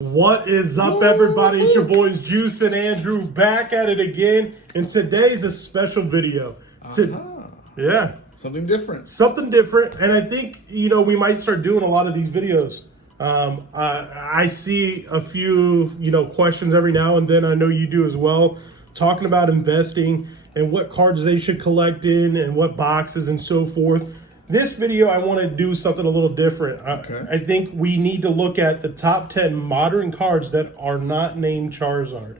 What is up, everybody? It's your boys Juice and Andrew back at it again, and today's a special video. Yeah, something different. Something different, and I think we might start doing a lot of these videos. I see a few questions every now and then. I know you do as well, talking about investing and what cards they should collect in and what boxes and so forth. This video, I want to do something a little different. Okay. I think we need to look at the top 10 modern cards that are not named Charizard.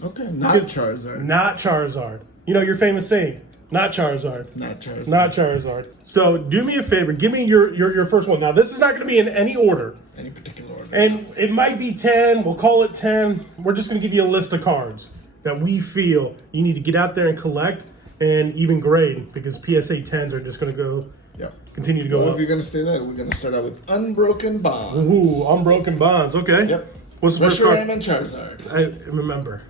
Okay, not Charizard. Not Charizard. You know your famous saying, not Charizard. Not Charizard. Not Charizard. So do me a favor, give me your first one. Now, this is not going to be in any order. Any particular order. And it might be 10, we'll call it 10. We're just going to give you a list of cards that we feel you need to get out there and collect and even grade, because PSA 10s are just going to go... Yep. Continue to go up. If you're going to say that, we're going to start out with Unbroken Bonds. Ooh, Unbroken Bonds. Okay. Yep. What's the first card? Reshiram and Charizard. I remember.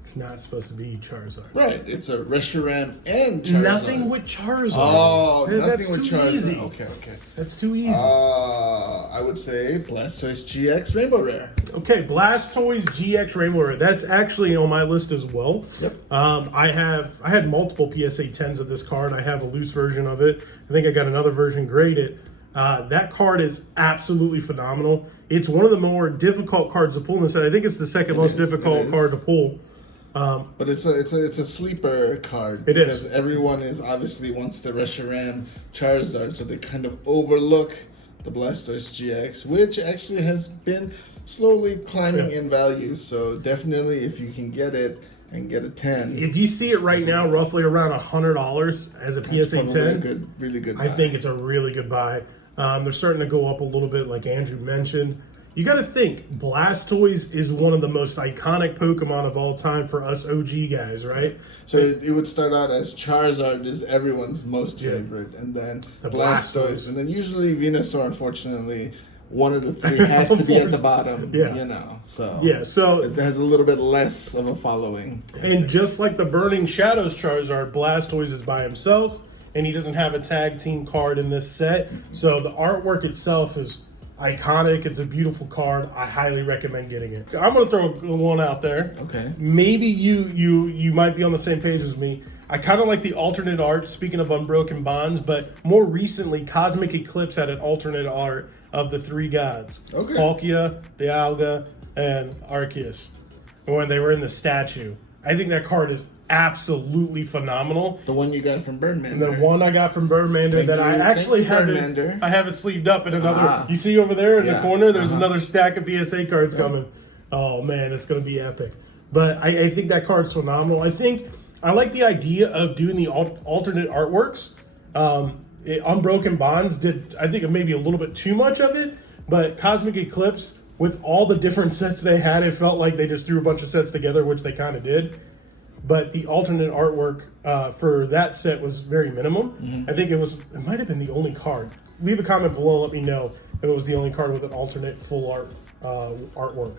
It's not supposed to be Charizard. Right. It's a Reshiram and Charizard. Nothing with Charizard. Oh, that's nothing with too Charizard. Easy. Okay. That's too easy. I would say Blastoise GX Rainbow Rare. Okay, Blastoise GX Rainbow Rare. That's actually on my list as well. Yep. I had multiple PSA 10s of this card. I have a loose version of it. I think I got another version graded. That card is absolutely phenomenal. It's one of the more difficult cards to pull in this set. I think it's the second most difficult card to pull. But it's a sleeper card. It because is. Everyone is obviously wants the Reshiram Charizard, so they kind of overlook the Blastoise GX, which actually has been slowly climbing in value. So definitely, if you can get it and get a 10. If you see it right now, roughly around $100 as a PSA 10, really good buy. I think it's a really good buy. They're starting to go up a little bit, like Andrew mentioned. You got to think, Blastoise is one of the most iconic Pokemon of all time for us OG guys, right? So it would start out as Charizard is everyone's most favorite, and then the Blastoise, and then usually Venusaur, unfortunately, one of the three has to be at the bottom, So so it has a little bit less of a following. And just like the Burning Shadows Charizard, Blastoise is by himself, and he doesn't have a tag team card in this set. So the artwork itself is iconic. It's a beautiful card. I highly recommend getting it. I'm going to throw one out there. Okay. Maybe you might be on the same page as me. I kind of like the alternate art, speaking of Unbroken Bonds, but more recently, Cosmic Eclipse had an alternate art of the three gods. Okay. Palkia, Dialga, and Arceus. When they were in the statue. I think that card is absolutely phenomenal. The one you got from Birdman. And the one I got from Birdmander that I actually have it. I have it sleeved up in another. You see over there in the corner, there's another stack of PSA cards coming. Oh man, it's going to be epic. But I think that card's phenomenal. I like the idea of doing the alternate artworks. Unbroken Bonds did, I think, maybe a little bit too much of it, but Cosmic Eclipse, with all the different sets they had, it felt like they just threw a bunch of sets together, which they kind of did. But the alternate artwork for that set was very minimum. I think it might have been the only card. Leave a comment below, let me know if it was the only card with an alternate full art artwork.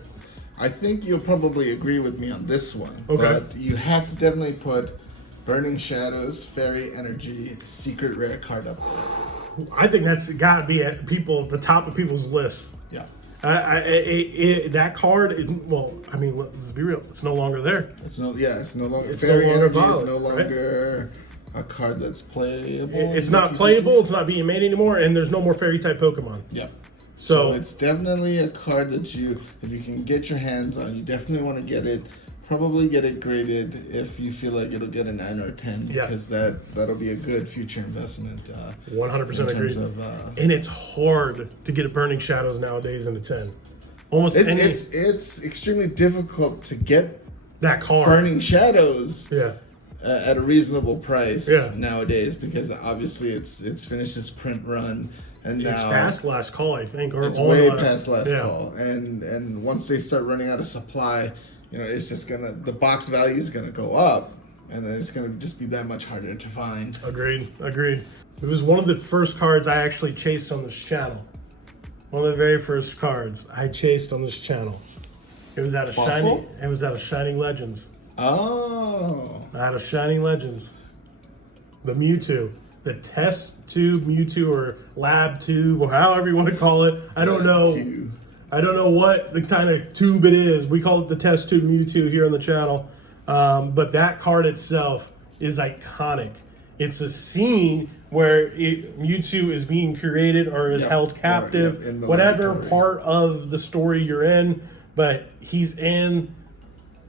I think you'll probably agree with me on this one. Okay. But you have to definitely put Burning Shadows, Fairy Energy, Secret Rare card up. I think that's got to be at the top of people's list. Yeah. That card, let's be real, it's no longer there. It's no longer. It's Fairy no longer Energy valid, is no longer a card that's playable. It's not playable. It's not being made anymore, and there's no more Fairy type Pokemon. Yeah. So it's definitely a card that if you can get your hands on, you definitely want to get it. Probably get it graded if you feel like it'll get a 9 or a 10, because that'll be a good future investment. 100% agree. And it's hard to get a Burning Shadows nowadays in a 10. It's extremely difficult to get that card. Burning Shadows. Yeah. At a reasonable price nowadays, because obviously it's finished its print run, and it's now past last call, I think, or it's way past last call. And once they start running out of supply, it's just the box value is gonna go up, and then it's gonna just be that much harder to find. Agreed. It was one of the first cards I actually chased on this channel. One of the very first cards I chased on this channel. It was out of Shining Legends. Oh. Out of Shining Legends. The Mewtwo. The test tube Mewtwo, or lab tube, or however you want to call it. I don't know. I don't know what the kind of tube it is. We call it the test tube Mewtwo here on the channel. But that card itself is iconic. It's a scene where Mewtwo is being created or is held captive, in whatever laboratory. Part of the story you're in, but he's in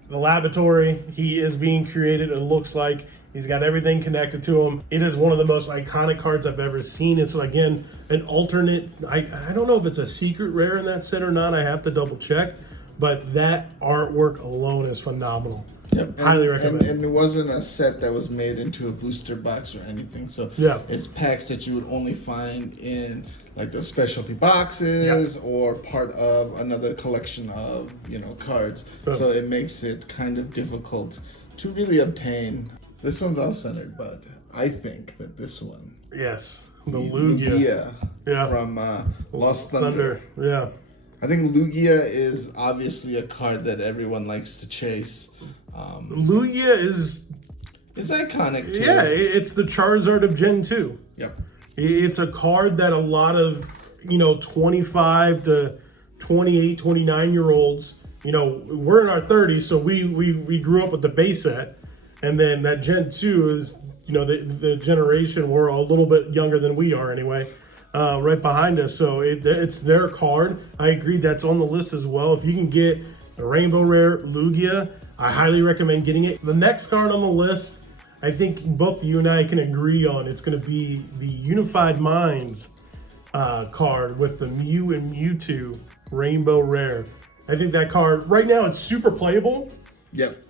the laboratory. He is being created, it looks like. He's got everything connected to him. It is one of the most iconic cards I've ever seen. It's, again, an alternate. I don't know if it's a secret rare in that set or not. I have to double check. But that artwork alone is phenomenal. Yep. Highly recommend. And it wasn't a set that was made into a booster box or anything. So it's packs that you would only find in like the specialty boxes or part of another collection of, cards. So it makes it kind of difficult to really obtain. This one's off-centered, but I think that this one. Yes, the Lugia. From Lost Thunder. Yeah. I think Lugia is obviously a card that everyone likes to chase. Lugia is... It's iconic, too. Yeah, it's the Charizard of Gen 2. Yep. It's a card that a lot of, 25 to 28, 29-year-olds, we're in our 30s, so we grew up with the base set. And then that Gen 2 is, the generation, we're a little bit younger than we are anyway, right behind us. So it's their card. I agree that's on the list as well. If you can get the Rainbow Rare Lugia, I highly recommend getting it. The next card on the list, I think both you and I can agree on. It's going to be the Unified Minds card with the Mew and Mewtwo Rainbow Rare. I think that card, right now it's super playable. Yep.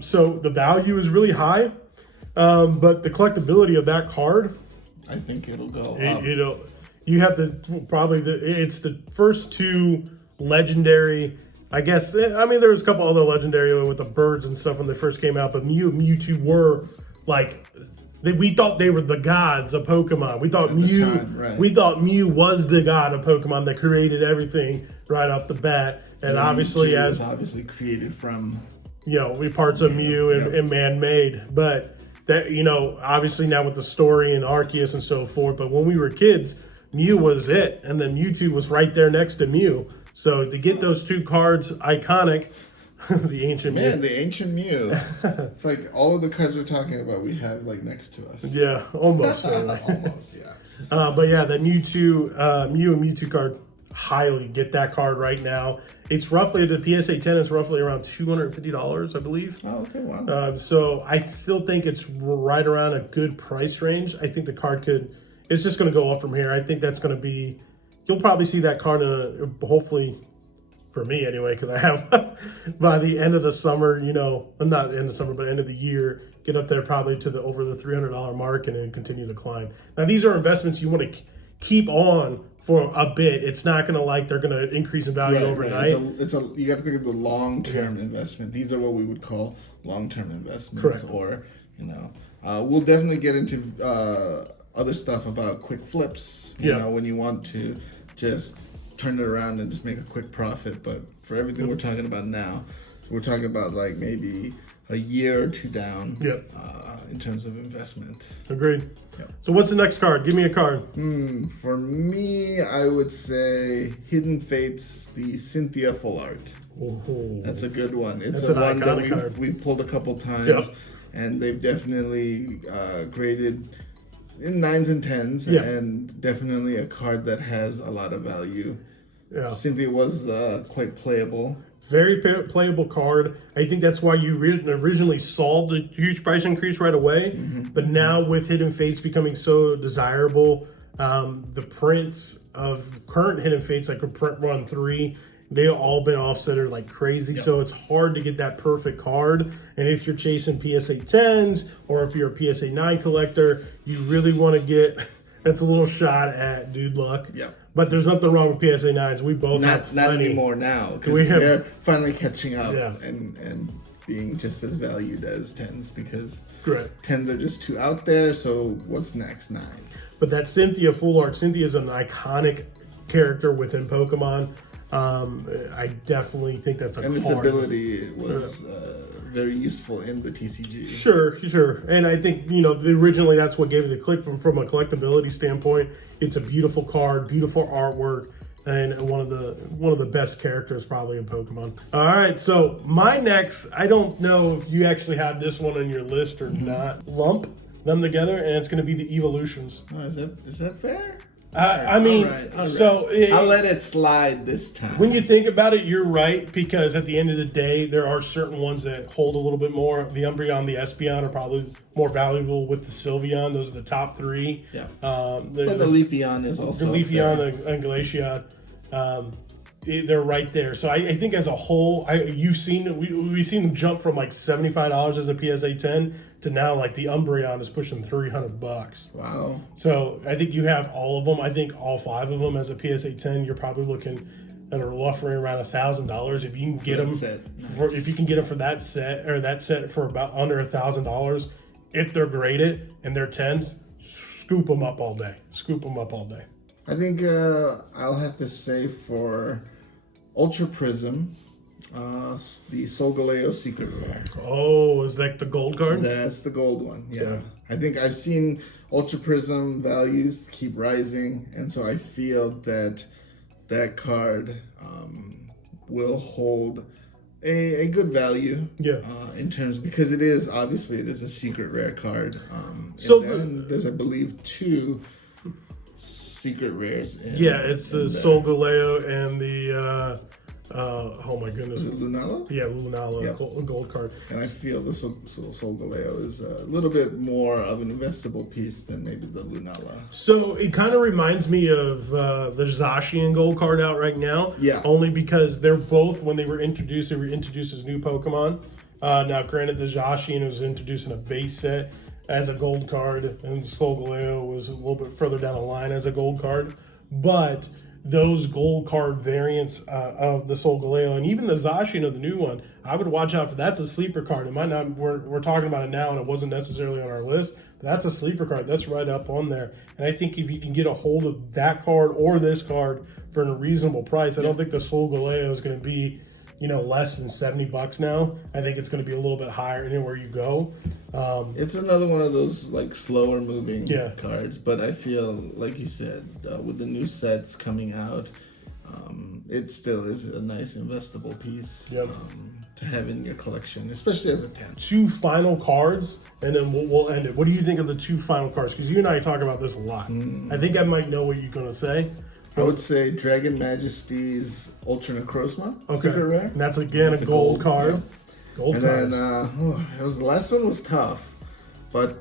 So the value is really high, but the collectability of that card, I think it'll go up. You have it's the first two legendary, I guess. I mean, there's a couple other legendary with the birds and stuff when they first came out, but Mew and Mewtwo were like, we thought they were the gods of Pokemon. We thought we thought Mew was the god of Pokemon that created everything right off the bat, and obviously Mewtwo was obviously created from. Parts of Mew and man-made, but that, obviously now with the story and Arceus and so forth, but when we were kids, Mew was it, and then Mewtwo was right there next to Mew. So to get those two cards, iconic, the ancient Mew. Man, the ancient Mew. It's like all of the cards we're talking about, we have like next to us. Yeah, almost. Almost, yeah. But yeah, the Mew and Mewtwo card, highly get that card right now. It's roughly, the PSA 10 is roughly around $250, I believe. Oh, okay, wow. So I still think it's right around a good price range. I think the card it's just going to go up from here. I think that's going to be, you'll probably see that card hopefully, for me anyway, because I have by the end of the summer, not end of summer, but end of the year, get up there probably to over the $300 mark and then continue to climb. Now, these are investments you want to keep on for a bit. It's not going to they're going to increase in value overnight. Right. You got to think of the long-term investment. These are what we would call long-term investments. Correct. Or, we'll definitely get into other stuff about quick flips, when you want to just turn it around and just make a quick profit. But for everything we're talking about now, we're talking about like maybe a year or two down in terms of investment. Agreed. Yep. So what's the next card? Give me a card. For me, I would say Hidden Fates, the Cynthia Full Art. Ooh. That's a good one. It's That's a one that we've pulled a couple times, and they've definitely graded in 9s and 10s, and definitely a card that has a lot of value. Yeah. Cynthia was quite playable. Very playable card. I think that's why you originally saw the huge price increase right away. But now with Hidden Fates becoming so desirable, the prints of current Hidden Fates, like print run 3, they've all been offsetted like crazy. So it's hard to get that perfect card. And if you're chasing PSA 10s or if you're a PSA 9 collector, you really want to get... It's a little shot at dude luck. Yeah. But there's nothing wrong with PSA 9s. We both have not plenty. Anymore now. Because they're finally catching up and being just as valued as 10s because 10s are just too out there. So what's next? 9s. But that Cynthia Full Art, Cynthia is an iconic character within Pokemon. I definitely think that's a card. And its ability was... very useful in the TCG. Sure. And I think, originally that's what gave it the click from a collectability standpoint. It's a beautiful card, beautiful artwork. and one of the best characters probably in Pokemon. All right, so my next, I don't know if you actually have this one on your list or not. Lump them together, and it's going to be the evolutions. Oh, is that fair? I mean, all right. so I'll let it slide this time. When you think about it, you're right, because at the end of the day, there are certain ones that hold a little bit more. The Umbreon, the Espeon are probably more valuable with the Sylveon. Those are the top three. Yeah. But the Leafeon is also the Leafeon and Glaceon. They're right there. So I think as a whole, we've seen them jump from like $75 as a PSA 10 to now like the Umbreon is pushing $300. Wow. So I think you have all of them. I think all 5 of them as a PSA 10. You're probably looking at a roughly around $1,000 if you can get them. Nice. If you can get them for that set for about under $1,000, if they're graded and they're 10s, scoop them up all day. Scoop them up all day. I think I'll have to say for Ultra Prism, the Solgaleo Secret Rare. Oh, is that the gold card? That's the gold one, yeah. I think I've seen Ultra Prism values keep rising, and so I feel that that card will hold a good value. Yeah. In terms, because it is a secret rare card. So there's, I believe, 2 secret rares. It's the Solgaleo and the oh my goodness. Is it Lunala? Yeah, Lunala, yep. gold card. And I feel the Solgaleo is a little bit more of an investable piece than maybe the Lunala. So it kind of reminds me of the Zacian gold card out right now. Yeah. Only because they're both, when they were introduced as new Pokemon. Now, granted, the Zacian was introduced in a base set as a gold card, and Solgaleo was a little bit further down the line as a gold card. But those gold card variants of the Solgaleo and even the Zacian of the new one, I would watch out for. That's a sleeper card. It might not, we're talking about it now and it wasn't necessarily on our list, but that's a sleeper card. That's right up on there. And I think if you can get a hold of that card or this card for a reasonable price, I don't think the Solgaleo is going to be, less than $70 now. I think it's going to be a little bit higher anywhere you go. It's another one of those like slower moving cards, but I feel like you said with the new sets coming out, it still is a nice investable piece to have in your collection, especially as a 10. 2 final cards, and then we'll end it. What do you think of the 2 final cards? Because you and I talk about this a lot. I think I might know what you're going to say. I would say Dragon Majesty's Ultra Necrozma, secret rare. And that's again a gold card. Yeah. Gold cards. And then the last one was tough, but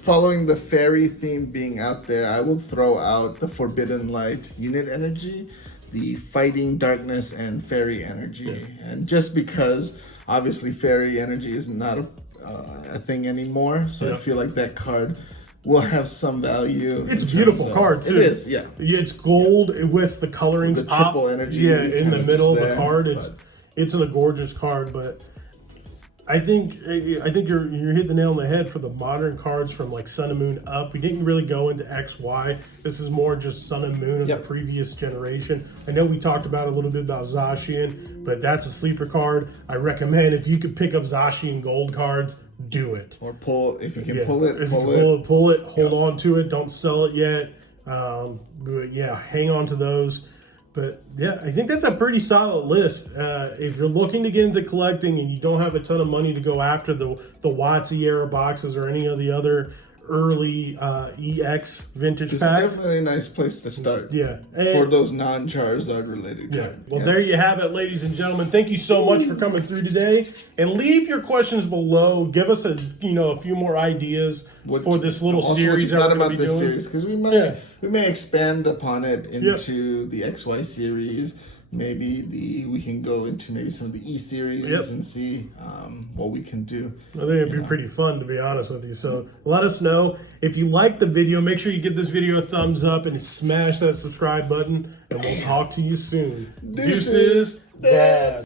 following the fairy theme being out there, I will throw out the Forbidden Light unit energy, the Fighting Darkness, and Fairy energy. And just because obviously Fairy energy is not a thing anymore, so I feel like that card will have some value. It's a beautiful card too. It is, yeah. It's gold with the coloring, the triple energy. Yeah, in the middle of the card. It's a gorgeous card, but I think you're hitting the nail on the head for the modern cards from like Sun and Moon up. We didn't really go into X, Y. This is more just Sun and Moon of the previous generation. I know we talked about a little bit about Zacian, but that's a sleeper card. I recommend if you could pick up Zacian gold cards, do it. Or pull, if you can pull it. Pull it, hold on to it, don't sell it yet. But hang on to those. But yeah, I think that's a pretty solid list. If you're looking to get into collecting and you don't have a ton of money to go after the WotC era boxes or any of the other early EX vintage this packs. It's definitely a nice place to start. Yeah. For those non-Charizard related cards. Well, there you have it, ladies and gentlemen. Thank you so much for coming through today. And leave your questions below. Give us a few more ideas for this little series that we're going to be doing. Series, because we may expand upon it into the XY series. Maybe we can go into maybe some of the E series and see what we can do. I think it'd be pretty fun, to be honest with you. So let us know. If you like the video, make sure you give this video a thumbs up and smash that subscribe button. And we'll talk to you soon. Deuces, Dad.